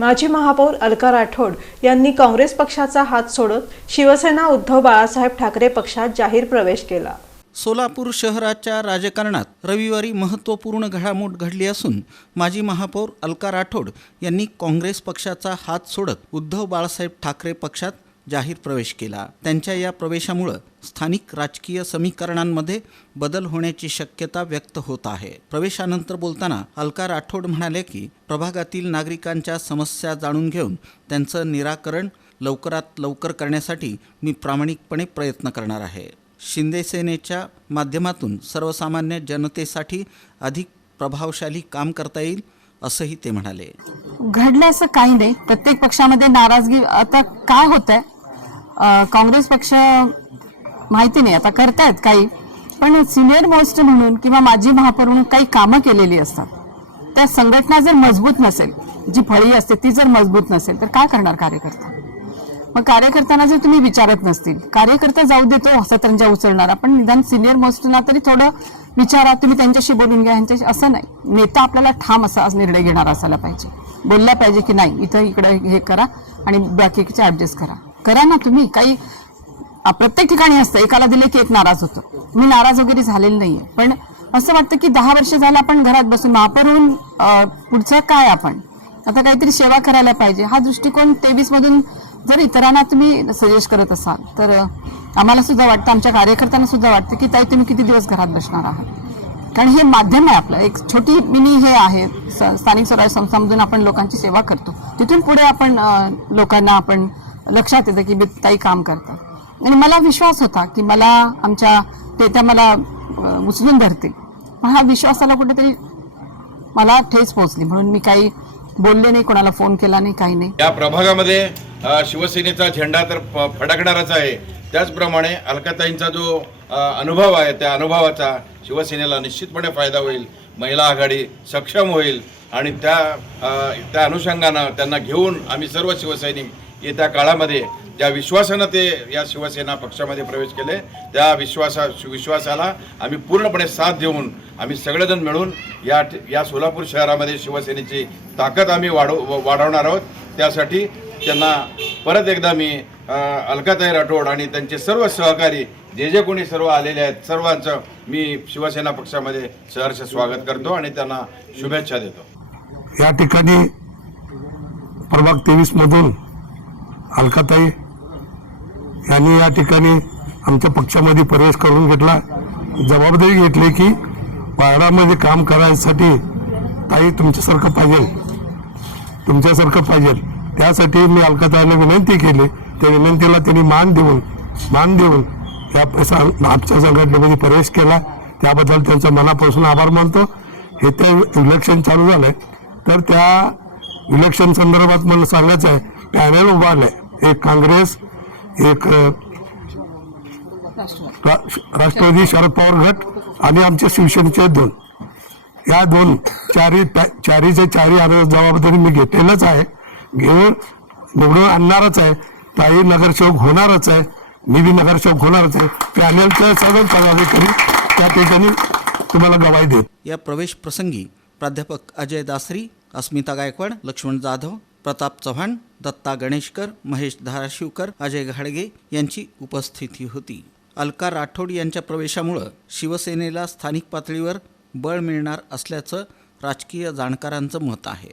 माजी महापौर अलका राठोड यांनी काँग्रेस पक्षाचा हात सोडत शिवसेना उद्धव बाळासाहेब ठाकरे पक्षात जाहीर प्रवेश केला. सोलापूर शहराच्या राजकारणात रविवारी महत्त्वपूर्ण घडामोड घडली असून माजी महापौर अलका राठोड यांनी काँग्रेस पक्षाचा हात सोडत उद्धव बाळासाहेब ठाकरे पक्षात जाहीर प्रवेश केला. त्यांच्या या प्रवेशामुळं स्थानिक राजकीय समीकरणांमध्ये बदल होण्याची शक्यता व्यक्त होत आहे. प्रवेशानंतर बोलताना अलका राठोड म्हणाले की प्रभागातील नागरिकांच्या समस्या जाणून घेऊन त्यांचं निराकरण लवकरात लवकर करण्यासाठी मी प्रामाणिकपणे प्रयत्न करणार आहे. शिंदे सेनेच्या माध्यमातून सर्वसामान्य जनतेसाठी अधिक प्रभावशाली काम करता येईल असंही ते म्हणाले. घडलं असं काही नाही. प्रत्येक पक्षामध्ये नाराजगी आता काय होत आहे काँग्रेस पक्ष माहिती नाही आता करतायत काही पण सिनियर मोस्ट म्हणून किंवा माजी महापौर म्हणून काही कामं केलेली असतात. त्या संघटना जर मजबूत नसेल जी फळी असते ती जर मजबूत नसेल तर काय करणार कार्यकर्ता? मग कार्यकर्त्यांना जर तुम्ही विचारत नसतील कार्यकर्ता जाऊ देतो सतरंजा उचलणारा पण निदान सिनियर मोस्टना तरी थोडं विचारा तुम्ही त्यांच्याशी बोलून घ्या यांच्याशी असं नाही. नेता आपल्याला ठाम असा आज निर्णय घेणारा असायला पाहिजे. बोलला पाहिजे की नाही इथं इकडे हे करा आणि बाकीचे ॲडजस्ट करा. करा ना तुम्ही. काही प्रत्येक ठिकाणी असतं. एकाला दिले की एक नाराज होतो. मी नाराज वगैरे झालेलं नाहीये. पण असं वाटतं की दहा वर्ष झालं आपण घरात बसून वापरून पुढचं काय आपण? आता काहीतरी सेवा करायला पाहिजे. हा दृष्टिकोन तेवीस मधून जर इतरांना तुम्ही सजेस्ट करत असाल तर आम्हाला सुद्धा वाटतं आमच्या कार्यकर्त्यांना सुद्धा वाटतं की ताई तुम्ही किती दिवस घरात बसणार आहात? कारण हे माध्यम आहे आपलं. एक छोटी मिनी हे आहे. स्थानिक स्वराज्य संस्थांमधून आपण लोकांची सेवा करतो. तिथून पुढे आपण लोकांना आपण लक्षात येतं की ताई काम करतात. आणि मला विश्वास होता की मला आमच्या नेत्या मला उचलून धरतील पण हा विश्वासाला कुठेतरी मला ठेच पोहोचली. म्हणून मी काही बोलले नाही कोणाला फोन केला नाही काही नाही. या प्रभागामध्ये शिवसेनेचा झेंडा तर फ- फडकणारच आहे. त्याचप्रमाणे अलकाताईंचा जो अनुभव आहे त्या अनुभवाचा शिवसेनेला निश्चितपणे फायदा होईल. महिला आघाडी सक्षम होईल. आणि त्या त्या अनुषंगानं त्यांना घेऊन आम्ही सर्व शिवसैनिक येत्या काळामध्ये ज्या विश्वासानं ते या शिवसेना पक्षामध्ये प्रवेश केले त्या विश्वासा विश्वासाला आम्ही पूर्णपणे साथ देऊन आम्ही सगळेजण मिळून या या सोलापूर शहरामध्ये शिवसेनेची ताकद आम्ही वाढव वाढवणार आहोत. त्यासाठी त्यांना परत एकदा मी अलकाताई राठोड आणि त्यांचे सर्व सहकारी जे जे कोणी सर्व आलेले आहेत सर्वांचं मी शिवसेना पक्षामध्ये सहर्ष स्वागत करतो आणि त्यांना शुभेच्छा देतो. या ठिकाणी प्रभाग तेवीसमधून अलकाताई यांनी या ठिकाणी आमच्या पक्षामध्ये प्रवेश करून घेतला. जबाबदारी घेतली की वार्डामध्ये काम करायसाठी ताई तुमच्यासारखं पाहिजे. तुमच्यासारखं पाहिजे. त्यासाठी मी अलकाताईने विनंती केली. त्या विनंतीला त्यांनी मान देऊन मान देऊन या पैसा आमच्या संघटनेमध्ये प्रवेश केला. त्याबद्दल त्यांचा मनापासून आभार मानतो. हे ते इलेक्शन चालू झालंय. तर त्या इलेक्शन संदर्भात मला सांगायचं आहे पॅनल उभारलंय एक काँग्रेस एक राष्ट्रवादी शरद पवार गट आणि आमच्या शिवसेनेचे दोन. या दोन चारी चारीचे चारी आणि जबाबदारी मी घेतलेलंच आहे. घेऊन निवडून आणणारच आहे. ताई नगरसेवक होणारच आहे. मी बी नगरसेवक होणारच आहे. पॅनलचं सगळं पदाधिकारी त्या ठिकाणी तुम्हाला गवाही देत या प्रवेश प्रसंगी प्राध्यापक अजय दासरी अस्मिता गायकवाड लक्ष्मण जाधव प्रताप चव्हाण दत्ता गणेशकर महेश धाराशिवकर अजय घाडगे यांची उपस्थिती होती. अलका राठोड यांच्या प्रवेशामुळं शिवसेनेला स्थानिक पातळीवर बळ मिळणार असल्याचं राजकीय जाणकारांचं मत आहे.